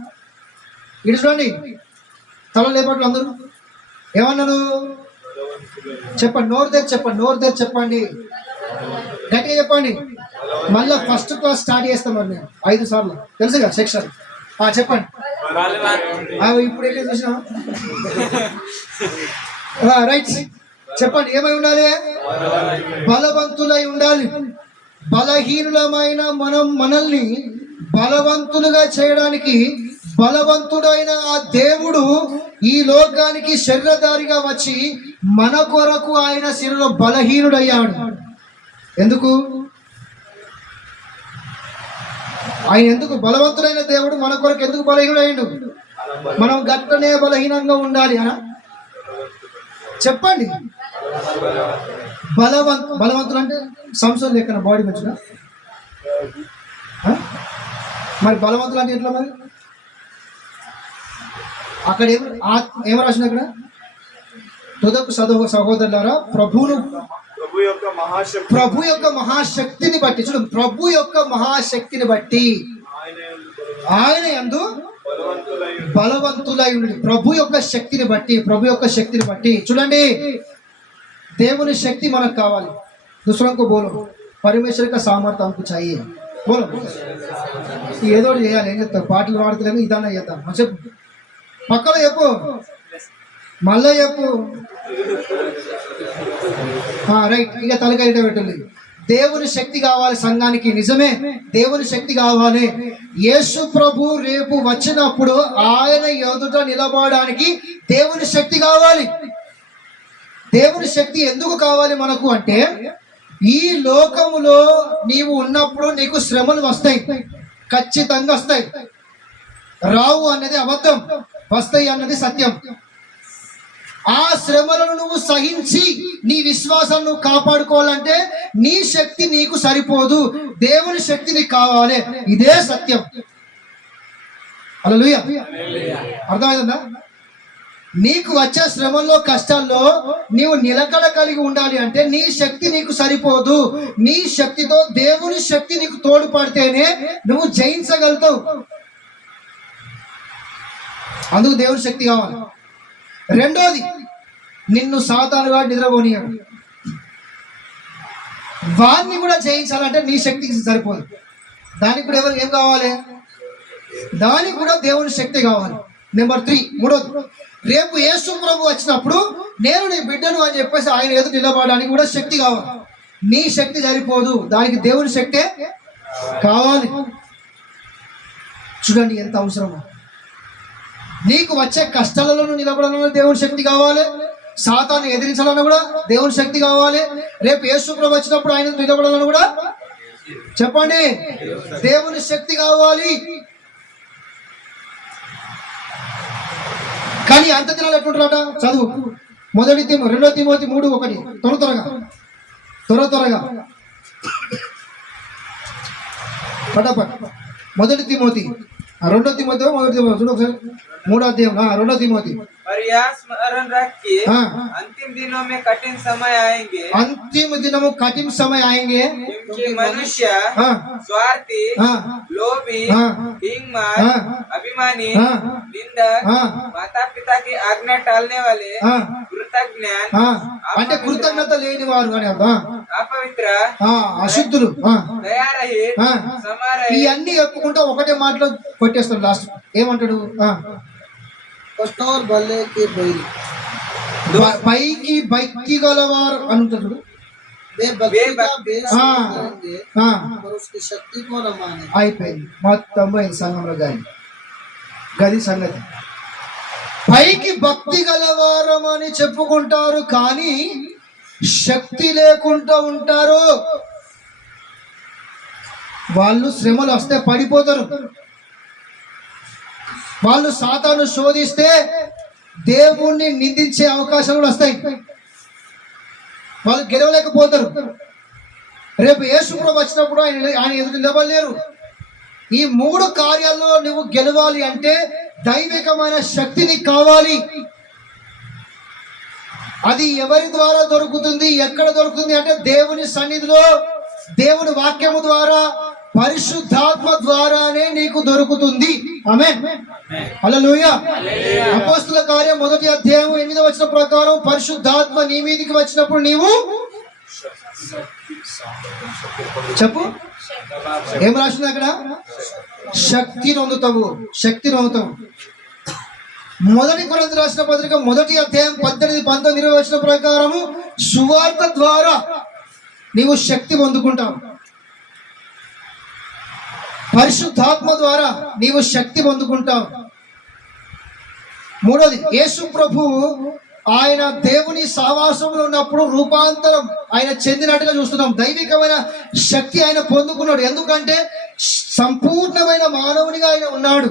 ఇటు చూడండి, తల లేపట్లు అందరూ ఏమన్నాను చెప్పండి. నోరు తెరి చెప్పండి, నోరు తెరి చెప్పండి, గట్టిగా చెప్పండి. మళ్ళీ ఫస్ట్ క్లాస్ స్టార్ట్ చేస్తాం మరి నేను 5 సార్లు, తెలుసుగా సెక్షన్. చెప్పండి. ఇప్పుడు ఏంటి చూసినా? రైట్, చెప్పండి. ఏమై ఉండాలి? బలవంతులై ఉండాలి. బలహీనులమైన మనల్ని బలవంతులుగా చేయడానికి బలవంతుడైన ఆ దేవుడు ఈ లోకానికి శరీరధారిగా వచ్చి మన కొరకు ఆయన శరీరంలో బలహీనుడయ్యాడు. ఎందుకు? ఆయన ఎందుకు బలవంతుడైన దేవుడు మన కొరకు ఎందుకు బలహీనుడైండు? మనం గట్టనే బలహీనంగా ఉండాలి అనా? చెప్పండి. బలవంతుడు అంటే సంవత్సరం లెక్కన బాడీ మంచిగా, మరి బలవంతులు అంటే ఎట్లా? మరి అక్కడ ఏం రాసిన అక్కడ? తుదకు సహోదరులారా, ప్రభు యొక్క మహాశక్తిని బట్టి, చూడు, ప్రభు యొక్క మహాశక్తిని బట్టి ఆయన యందు బలవంతులై ఉండి, ప్రభు యొక్క శక్తిని బట్టి చూడండి, దేవుని శక్తి మనకు కావాలి. దుసరంకు బోలో పరమేశ్వర్ का सामर्थ्य हमको चाहिए. बोलो, ఏదో చేయాలి. ఏం చెప్తారు? పాటలు పాడతలేము, ఇదన్నా చేద్దాం. చెప్పు, పక్కన చెప్పు, మళ్ళా చెప్పు. రైట్. ఇక తలకాయ పెట్టండి. దేవుని శక్తి కావాలి సంఘానికి. నిజమే, దేవుని శక్తి కావాలి. యేసు ప్రభు రేపు వచ్చినప్పుడు ఆయన ఎదుట నిలబడడానికి దేవుని శక్తి కావాలి. దేవుని శక్తి ఎందుకు కావాలి మనకు అంటే, ఈ లోకములో నీవు ఉన్నప్పుడు నీకు శ్రమలు వస్తాయి, ఖచ్చితంగా వస్తాయి. రావు అన్నది అబద్ధం, వస్తాయి అన్నది సత్యం. ఆ శ్రమలను నువ్వు సహించి నీ విశ్వాసాన్ని నువ్వు కాపాడుకోవాలంటే నీ శక్తి నీకు సరిపోదు, దేవుని శక్తి నీకు కావాలి. ఇదే సత్యం. హల్లెలూయా. అర్థమైందా? నీకు వచ్చే శ్రమల్లో, కష్టాల్లో నీవు నిలకడ కలిగి ఉండాలి అంటే నీ శక్తి నీకు సరిపోదు. నీ శక్తితో దేవుని శక్తి నీకు తోడ్పడితేనే నువ్వు జయించగలుగుతావు. అందుకు దేవుని శక్తి కావాలి. రెండోది, నిన్ను సాతానుగా నిద్రపోనియాడు, వారిని కూడా జయించాలంటే నీ శక్తికి సరిపోదు. దానికి కూడా ఏం కావాలి? దానికి కూడా దేవుని శక్తి కావాలి. నెంబర్ 3, మూడోది, రేపు యేసు ప్రభు వచ్చినప్పుడు నేను నీ బిడ్డను అని చెప్పేసి ఆయన ఎదురు నిలబడడానికి కూడా శక్తి కావాలి. నీ శక్తి సరిపోదు, దానికి దేవుని శక్తే కావాలి. చూడండి ఎంత అవసరమో. నీకు వచ్చే కష్టాలలో నిలబడాలన్నా దేవుని శక్తి కావాలి. సాతాన్ని ఎదిరించాలన్నా కూడా దేవుని శక్తి కావాలి. రేపు యేసు ప్రభు వచ్చినప్పుడు ఆయన నిలబడాలన్నా కూడా చెప్పండి, దేవుని శక్తి కావాలి. కానీ అంత దినాలు ఎట్లుంటారట? చదువు, 2 తిమోతి 3:1. త్వరగా పటాపట్. 1 తిమోతి 2 తిమోతి చూడు ఒకసారి, 3వ అధ్యాయం 2 తిమోతి. और यह स्मरण रख के अंतिम दिनों में कठिन समय आएंगे, क्योंकि मनुष्य स्वार्थी, लोभी, हिंगमार, अभिमानी, निंदक, माता पिता की आज्ञा टालने वाले, कृतज्ञान, అంటే కృతజ్ఞత లేని వారు అని అర్థం. अपवित्र, అశుద్ధులు, दयारहित, समारहित. ఇవన్నీ చెప్పుకుంటా ఒకటే మాటలో కొట్టేస్తాడు. లాస్ట్ ఏమంటాడు? పైకి భక్తి గలవారు అంటాడు. అయిపోయింది మొత్తం పోయింది సంఘంలో. గది సంగతి. పైకి భక్తి గలవారం అని చెప్పుకుంటారు, కానీ శక్తి లేకుండా ఉంటారు. వాళ్ళు శ్రమలు వస్తే పడిపోతారు. వాళ్ళు సాతాను శోధిస్తే దేవుణ్ణి నిందించే అవకాశాలు కూడా వస్తాయి. వాళ్ళు గెలవలేకపోతారు. రేపు యేసు ప్రభు వచ్చినప్పుడు ఆయన ఎదురు నిలబడలేరు. ఈ 3 కార్యాల్లో నువ్వు గెలవాలి అంటే దైవికమైన శక్తి నీకు కావాలి. అది ఎవరి ద్వారా దొరుకుతుంది, ఎక్కడ దొరుకుతుంది అంటే దేవుని సన్నిధిలో, దేవుని వాక్యము ద్వారా, పరిశుద్ధాత్మ ద్వారానే నీకు దొరుకుతుంది. ఆమేన్. హల్లెలూయా. అపోస్తలుల కార్యం 1వ అధ్యాయం 8వ వచనం ప్రకారం పరిశుద్ధాత్మ నీ మీదికి వచ్చినప్పుడు నీవు చెప్పు, ఏం రాసింది అక్కడ? శక్తిని పొందుతావు. 1 కొరింథీ రాసిన పత్రిక 1వ అధ్యాయం 18, 19, 20 వచనం ప్రకారము సువార్త ద్వారా నీవు శక్తి పొందుకుంటావు. పరిశుద్ధాత్మ ద్వారా నీవు శక్తి పొందుకుంటావు. 3వది, యేసు ప్రభు ఆయన దేవుని సావాసంలో ఉన్నప్పుడు రూపాంతరం ఆయన చెందినట్టుగా చూస్తున్నాం. దైవికమైన శక్తి ఆయన పొందుకున్నాడు. ఎందుకంటే సంపూర్ణమైన మానవునిగా ఆయన ఉన్నాడు,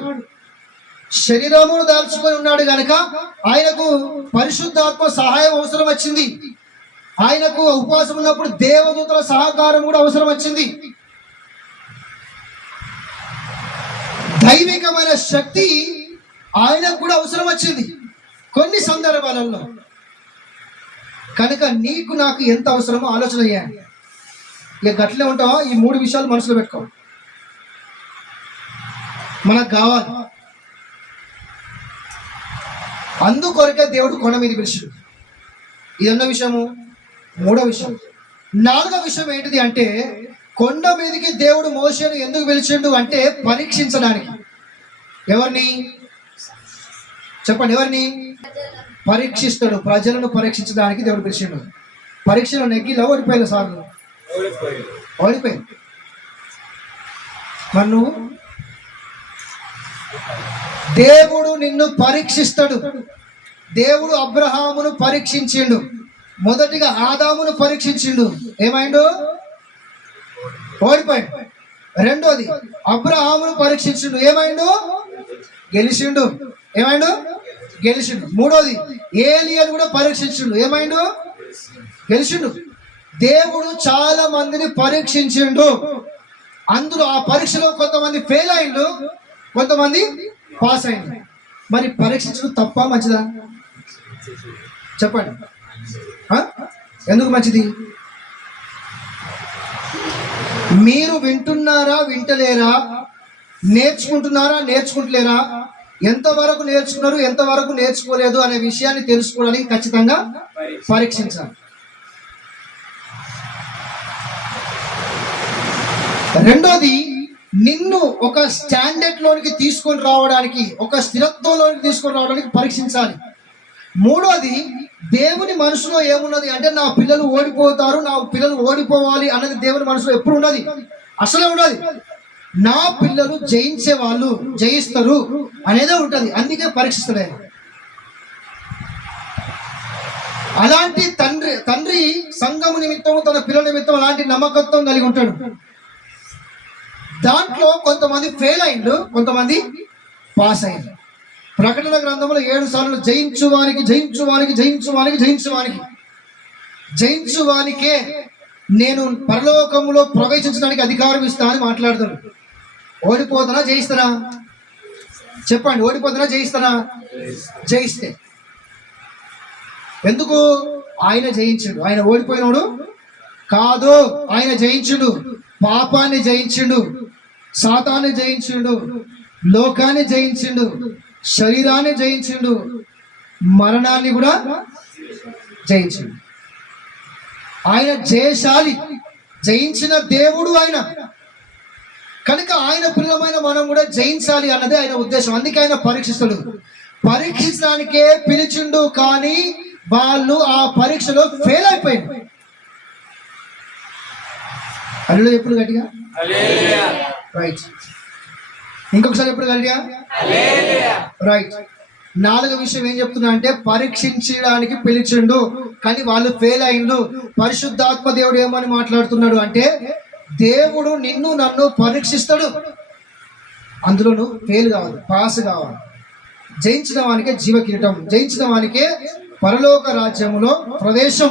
శరీరమును దాల్చుకొని ఉన్నాడు కనుక ఆయనకు పరిశుద్ధాత్మ సహాయం అవసరం వచ్చింది. ఆయనకు ఉపవాసం ఉన్నప్పుడు దేవదూతల సహకారం కూడా అవసరం వచ్చింది. దైవికమైన శక్తి ఆయనకు కూడా అవసరం వచ్చింది కొన్ని సందర్భాలలో. కనుక నీకు నాకు ఎంత అవసరమో ఆలోచన చేయాలి. ఇక గట్లే ఉంటావా, ఈ 3 విషయాలు మనసులో పెట్టుకో. మనకు కావాలి, అందుకొరకే దేవుడు కొండ మీద పిలిచాడు. ఇది ఎన్నో విషయము? 3వ విషయం. 4వ విషయం ఏంటిది అంటే, కొండ మీదకి దేవుడు మోషేను ఎందుకు పిలిచిండు అంటే పరీక్షించడానికి. ఎవరిని చెప్పండి, ఎవరిని పరీక్షిస్తాడు? ప్రజలను పరీక్షించడానికి దేవుడు పిలిచిండు. పరీక్షలో నెగ్గిలా ఓడిపోయారు సార్లు, ఓడిపోయింది. మరి నువ్వు, దేవుడు నిన్ను పరీక్షిస్తాడు. దేవుడు అబ్రహామును పరీక్షించిండు. మొదటిగా ఆదామును పరీక్షించిండు, ఏమైండు? ఓడిపోయాడు. రెండోది అబ్రహామును పరీక్షించిండు, ఏమైండు? గెలిచిండు. ఏమైండు? గెలిచిండు. మూడోది ఏలియాను కూడా పరీక్షించిండు, ఏమైండు? గెలిచిండు. దేవుడు చాలా మందిని పరీక్షించిండు. అందులో ఆ పరీక్షలో కొంతమంది ఫెయిల్ అయిండు, కొంతమంది పాస్ అయిండు. మరి పరీక్షించడం తప్ప మంచిదా? చెప్పండి, ఎందుకు మంచిది? మీరు వింటున్నారా, వింటలేరా? నేర్చుకుంటున్నారా, నేర్చుకుంటలేరా? ఎంతవరకు నేర్చుకున్నారు, ఎంతవరకు నేర్చుకోలేదు అనే విషయాన్ని తెలుసుకోవడానికి ఖచ్చితంగా పరీక్షించాలి. రెండోది, నిన్ను ఒక స్టాండర్డ్ లోనికి తీసుకొని రావడానికి, ఒక స్థిరత్వంలోనికి తీసుకొని రావడానికి పరీక్షించాలి. మూడోది, దేవుని మనసులో ఏమున్నది అంటే నా పిల్లలు ఓడిపోతారు, నా పిల్లలు ఓడిపోవాలి అన్నది దేవుని మనసులో ఎప్పుడు ఉన్నది? అసలే ఉన్నది. నా పిల్లలు జయించే వాళ్ళు జయిస్తారు అనేదే ఉంటది. అందుకే పరీక్షిస్తాడు. అలాంటి తండ్రి సంఘము నిమిత్తము తన పిల్లల నిమిత్తం అలాంటి నమ్మకత్వం కలిగి ఉంటాడు. దాంట్లో కొంతమంది ఫెయిల్ అయిండు, కొంతమంది పాస్ అయిండు. ప్రకటన గ్రంథంలో 7 సార్లు జయించువానికి, జయించువానికి, జయించువానికి, జయించువానికి, జయించువానికే నేను పరలోకములో ప్రవేశించడానికి అధికారం ఇస్తా అని మాట్లాడతాడు. ఓడిపోతానా, జయిస్తానా? చెప్పండి, ఓడిపోతానా, జయిస్తానా? జయిస్తే. ఎందుకు? ఆయన జయించుడు. ఆయన ఓడిపోయినాడు కాదు, ఆయన జయించుడు. పాపాన్ని జయించుడు, సాతాన్ని జయించుడు, లోకాన్ని జయించుడు, శరీరాన్ని జయించుడు, మరణాన్ని కూడా జయించుడు. ఆయన జయశాలి, జయించిన దేవుడు ఆయన. కనుక ఆయన పిల్లమైన మనం కూడా జయించాలి అన్నది ఆయన ఉద్దేశం. అందుకే ఆయన పరీక్షిస్తాడు. పరీక్షించడానికే పిలిచిండు, కానీ వాళ్ళు ఆ పరీక్షలో ఫెయిల్ అయిపోయింది. అల్లు ఎప్పుడు గట్టిగా రైట్, ఇంకొకసారి ఎప్పుడు గట్టిగా రైట్. 4వ విషయం ఏం చెప్తున్నా అంటే, పరీక్షించడానికి పిలిచిండు కానీ వాళ్ళు ఫెయిల్ అయిండు. పరిశుద్ధాత్మ దేవుడు ఏమని మాట్లాడుతున్నాడు అంటే, దేవుడు నిన్ను నన్ను పరీక్షిస్తాడు. అందులో నువ్వు ఫెయిల్ కావాలి, పాస్ కావాలి. జయించిన వానికే జీవ కిరీటం, జయించిన వానికే పరలోక రాజ్యములో ప్రవేశం.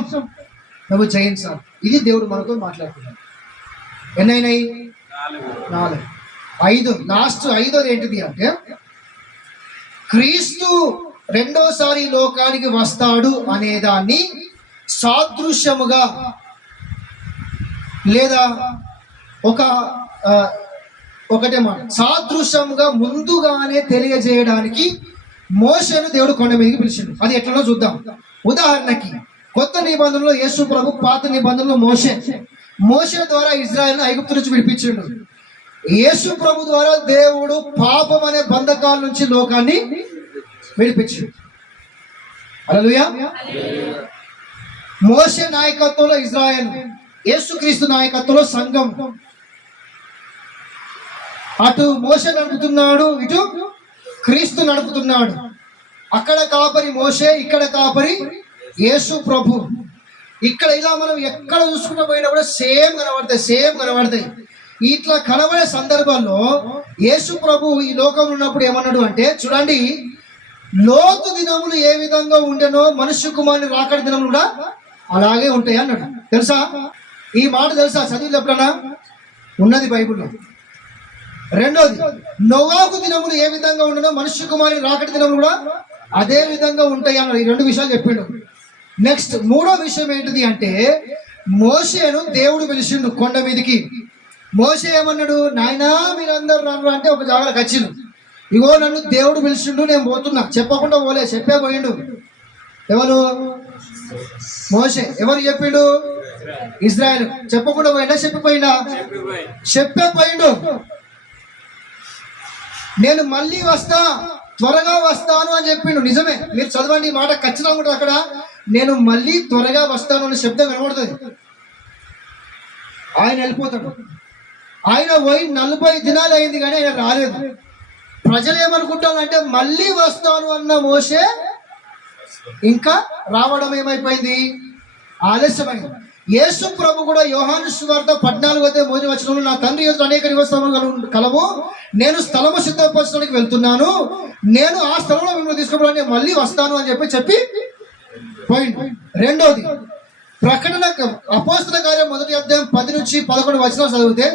నువ్వు జయించాలి. ఇది దేవుడు మనతో మాట్లాడుతున్నాడు. ఎన్నైనాయి? 4. 5. లాస్ట్ 5వది ఏంటిది అంటే, క్రీస్తు రెండోసారి లోకానికి వస్తాడు అనేదాన్ని సాదృశ్యముగా లేదా ఒకటే మాట సాదృశ్యముగా ముందుగానే తెలియజేయడానికి మోషేను దేవుడు కొండ మీదకి పిలిచిండు. అది ఎట్లనో చూద్దాం. ఉదాహరణకి కొత్త నిబంధనలో యేసు ప్రభు, పాత నిబంధనలో మోషే ద్వారా ఇజ్రాయెల్ను ఐగుప్తు నుంచి విడిపించిండు. యేసు ప్రభు ద్వారా దేవుడు పాపం అనే బంధకాల నుంచి లోకాన్ని విడిపించిండు. హల్లెలూయా. మోషే నాయకత్వంలో ఇజ్రాయెల్, యేసుక్రీస్తు నాయకత్వంలో సంఘం. అటు మోషే నడుపుతున్నాడు, ఇటు క్రీస్తు నడుపుతున్నాడు. అక్కడ కాపరి మోషే, ఇక్కడ కాపరి యేసు ప్రభు. ఇక్కడ ఇలా మనం ఎక్కడ చూసుకుంటూ పోయినా కూడా సేమ్ కనబడతాయి. ఇట్లా కనబడే సందర్భాల్లో యేసు ప్రభు ఈ లోకంలో ఉన్నప్పుడు ఏమన్నాడు అంటే, చూడండి, లోతు దినములు ఏ విధంగా ఉండెనో మనుష్య కుమారుని రాకడ దినములు కూడా అలాగే ఉంటాయి అన్నాడు. తెలుసా ఈ మాట? తెలుసా? చదివి ఎప్పుడన్నా ఉన్నది బైబిల్లో. రెండోది, నోవాహు దినములు ఏ విధంగా ఉండనో మనుష్య కుమారుని రాకడ దినములు కూడా అదే విధంగా ఉంటాయి అన్నాడు. ఈ రెండు విషయాలు చెప్పిండు. నెక్స్ట్ మూడో విషయం ఏంటిది అంటే, మోషేను దేవుడు పిలిచిండు కొండ మీదకి. మోషే ఏమన్నాడు? నాయనా మీరందరూ రండి అంటే ఒక జాగాలకు వచ్చిండు. ఇగో నన్ను దేవుడు పిలిచిండు, నేను పోతున్నా. చెప్పకుండా పోలే, చెప్పే పోయిండు. ఎవరు? మోషే. ఎవరు చెప్పిండు? ఇజ్రాయెల్. చెప్పకుండా పోయిండా? చెప్పిపోయిండా? చెప్పే పోయిండు. నేను మళ్ళీ వస్తా, త్వరగా వస్తాను అని చెప్పిండు. నిజమే, మీరు చదవండి ఈ మాట ఖచ్చితంగా ఉంటుంది అక్కడ. నేను మళ్ళీ త్వరగా వస్తాను అనే శబ్దం కనబడుతుంది. ఆయన వెళ్ళిపోతాడు. ఆయన పోయి 40 దినాలు అయింది కానీ ఆయన రాలేదు. ప్రజలు ఏమనుకుంటారంటే మళ్ళీ వస్తాను అన్న మోషే ఇంకా రావడం ఏమైపోయింది? ఆలస్యమైంది. యేసు ప్రభు కూడా యోహాను సువార్త 14వ వచనంలో, నా తండ్రి ఎదుట అనేక నివాసములు కలవు, నేను స్థలము సిద్ధపరచడానికి వెళ్తున్నాను, నేను ఆ స్థలంలో మిమ్మల్ని తీసుకోవడానికి మళ్ళీ వస్తాను అని చెప్పి పోయింది. రెండోది, ప్రకటన అపోస్తల కార్యం 1వ అధ్యాయం 10 నుంచి 11 వచనాలు చదివితే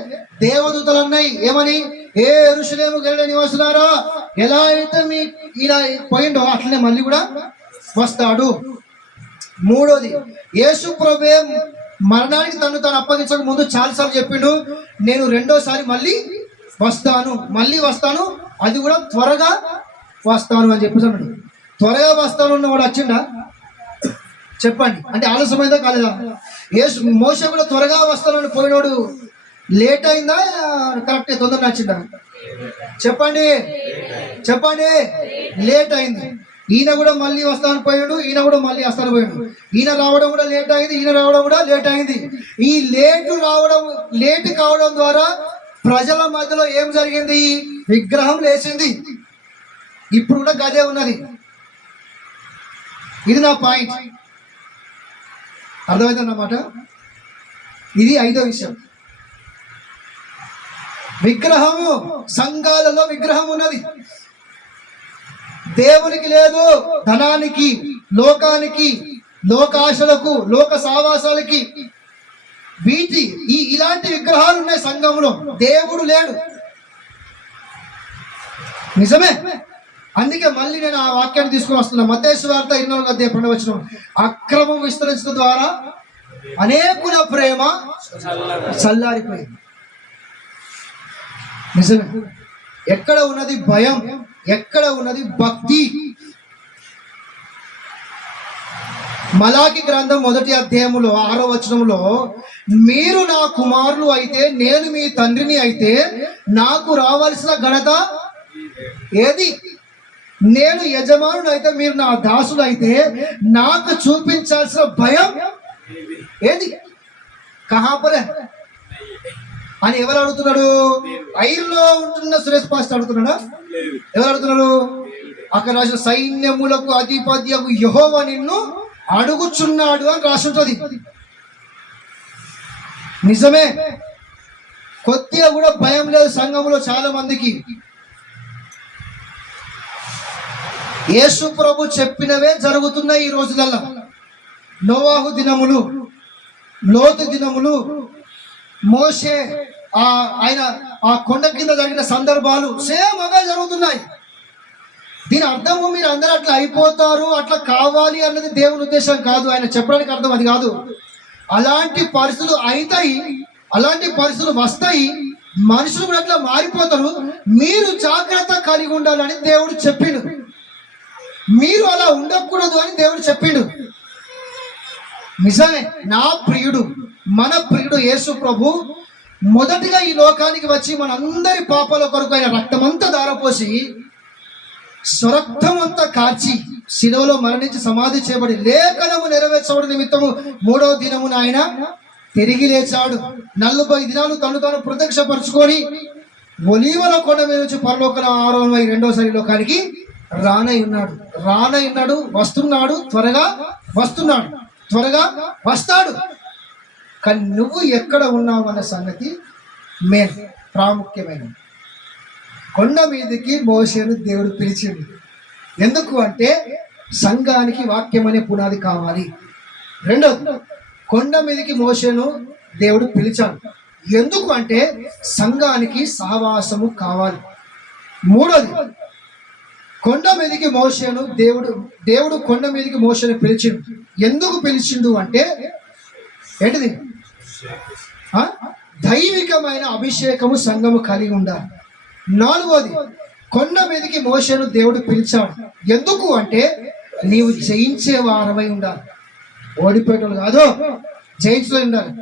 దేవదూతలు అన్నాయి ఏమని? ఏ యెరూషలేము గలిలయ నివాసులారా, ఎలా అయితే మీ ఈయన పోయిండో అట్లనే మళ్ళీ కూడా వస్తాడు. మూడోది, యేసు ప్రభువే మరణానికి తను అప్పగించక ముందు చాలాసార్లు చెప్పిండు, నేను రెండోసారి మళ్ళీ వస్తాను, అది కూడా త్వరగా వస్తాను అని చెప్పేసి. త్వరగా వస్తాను ఉన్నవాడు వచ్చిండా? చెప్పండి. అంటే ఆలస్యమైందా కాలేదా? మోషే కూడా త్వరగా వస్తానని పోయినోడు లేట్ అయిందా కరెక్ట్ తొందరగా వచ్చిందా? చెప్పండి. లేట్ అయింది. ఈయన కూడా మళ్ళీ వస్తాను పోయాడు, ఈయన కూడా మళ్ళీ వస్తాను పోయాడు. ఈయన రావడం కూడా లేట్ అయింది, ఈయన రావడం కూడా లేట్ అయింది. ఈ లేట్ కావడం ద్వారా ప్రజల మధ్యలో ఏం జరిగింది? విగ్రహం లేచింది. ఇప్పుడు కూడా గదే ఉన్నది. ఇది నా పాయింట్. అర్థమవుతుందన్నమాట. ఇది 5వ విషయం. విగ్రహము, సంఘాలలో విగ్రహం ఉన్నది. దేవునికి లేదు, ధనానికి, లోకానికి, లోకాశలకు, లోక సావాసాలకి, ఇలాంటి విగ్రహాలు ఉన్నాయి సంఘంలో. దేవుడు లేడు. నిజమే. అందుకే మళ్ళీ నేను ఆ వాక్యాన్ని తీసుకుని వస్తున్నా. మత్తయి సువార్త 24వ అధ్యాయం 2వ వచనం, అక్రమం విస్తరించడం ద్వారా అనేకుల ప్రేమ చల్లారిపోయింది. నిజమే. ఎక్కడ ఉన్నది భయం? ఎక్కడ ఉన్నది భక్తి? మలాకి గ్రంథం 1వ అధ్యాయములో 6వ వచనంలో, మీరు నా కుమారులు అయితే, నేను మీ తండ్రిని అయితే, నాకు రావాల్సిన ఘనత ఏది? నేను యజమానుడు అయితే, మీరు నా దాసులు అయితే, నాకు చూపించాల్సిన భయం ఏది? కహాపరే అని ఎవరు అడుగుతున్నాడు? ఐర్లో ఉంటున్న సురేష్ పాస్ట్ అడుగుతున్నాడా? ఎవరు అడుగుతున్నారు? అక్కడ రాసిన సైన్యములకు అధిపత్యకు యెహోవా నిన్ను అడుగుచున్నాడు అని రాసి ఉంటుంది. నిజమే. కొద్దిగా కూడా భయం లేదు సంఘంలో చాలా మందికి. యేసు ప్రభు చెప్పినవే జరుగుతున్నాయి ఈ రోజులలో. నోవాహు దినములు, లోతు దినములు, మోషే ఆయన ఆ కొండ కింద జరిగిన సందర్భాలు సేమ్ అవే జరుగుతున్నాయి. దీని అర్థము మీరు అందరూ అట్లా అయిపోతారు, అట్లా కావాలి అన్నది దేవుని ఉద్దేశం కాదు. ఆయన చెప్పడానికి అర్థం అది కాదు. అలాంటి పరిస్థితులు అవుతాయి, అలాంటి పరిస్థితులు వస్తాయి, మనుషులు కూడా అట్లా మారిపోతారు. మీరు జాగ్రత్త కలిగి ఉండాలని దేవుడు చెప్పిండు. మీరు అలా ఉండకూడదు అని దేవుడు చెప్పిండు. నిజమే. నా ప్రియుడు, మన ప్రియుడు యేసు ప్రభు మొదటిగా ఈ లోకానికి వచ్చి మన అందరి పాపాల కొరకు ఆయన రక్తమంతా ధారపోసి, స్వరక్తమంతా కార్చి, శిలువలో మరణించి సమాధి చేయబడి లేఖనము నెరవేర్చబడి నిమిత్తము 3వ దినమున ఆయన తిరిగి లేచాడు. 40 దినాలు తను తాను ప్రత్యక్షపరచుకొని ఒలీవల కొండ మీద నుంచి పరలోకన ఆరోహణమై రెండోసారి లోకానికి రానై ఉన్నాడు, వస్తున్నాడు, త్వరగా వస్తాడు. కానీ నువ్వు ఎక్కడ ఉన్నావు అన్న సంగతి ప్రాముఖ్యమైనది. కొండ మీదకి మోషేను దేవుడు పిలిచిండు. ఎందుకు అంటే సంఘానికి వాక్యం అనే పునాది కావాలి. రెండోది, కొండ మీదకి మోషేను దేవుడు పిలిచాడు. ఎందుకు అంటే సంఘానికి సహవాసము కావాలి. మూడోది, కొండ మీదకి మోషేను దేవుడు కొండ మీదకి మోషేను పిలిచిండు. ఎందుకు పిలిచిండు అంటే ఏంటిది? దైవికమైన అభిషేకము సంఘము కలిగి ఉండాలి. నాలుగోది, కొండ మీదకి మోషేను దేవుడు పిలిచాడు. ఎందుకు అంటే నీవు జయించే వారమై ఉండాలి. ఓడిపోయేటోళ్ళు కాదు, జయించులో ఉండాలి.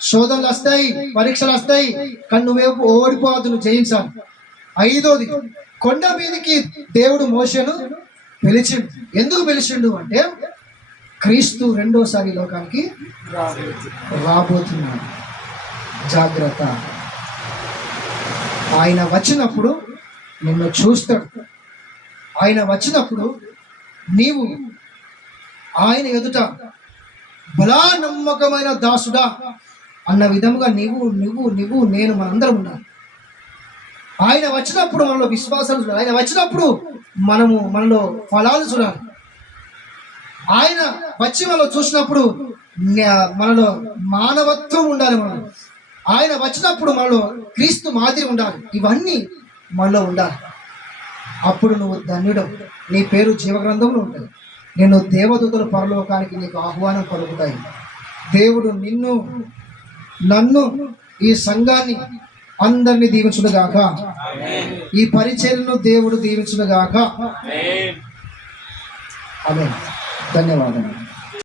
శోధనలు వస్తాయి, పరీక్షలు వస్తాయి, కానీ నువ్వే ఓడిపోవద్దు, నువ్వు జయించాలి. ఐదోది, కొండ మీదకి దేవుడు మోషేను పిలిచిండు. ఎందుకు పిలిచిండు అంటే క్రీస్తు రెండోసారి లోకానికి రాబోతున్నాడు. జాగ్రత్త. ఆయన వచ్చినప్పుడు నిన్ను చూస్తాడు. ఆయన వచ్చినప్పుడు నీవు ఆయన ఎదుట బలా నమ్మకమైన దాసుడా అన్న విధముగా నువ్వు నేను మనందరం ఉన్నాం. ఆయన వచ్చినప్పుడు మనలో విశ్వాసాలు చూడాలి. ఆయన వచ్చినప్పుడు మనలో ఫలాలు చూడాలి. ఆయన వచ్చి మనలో చూసినప్పుడు మనలో మానవత్వం ఉండాలి. ఆయన వచ్చినప్పుడు మనలో క్రీస్తు మాదిరి ఉండాలి. ఇవన్నీ మనలో ఉండాలి. అప్పుడు నువ్వు ధన్యుడవు. నీ పేరు జీవగ్రంథంలో ఉంటుంది. నేను దేవదూతల పరలోకానికి నీకు ఆహ్వానం పలుకుతాయి. దేవుడు నన్ను ఈ సంఘాన్ని అందరినీ దీవించునుగాక. ఈ పరిచర్యను దేవుడు దీవించునుగాక. ఆమేన్. ధన్యవాదాలు.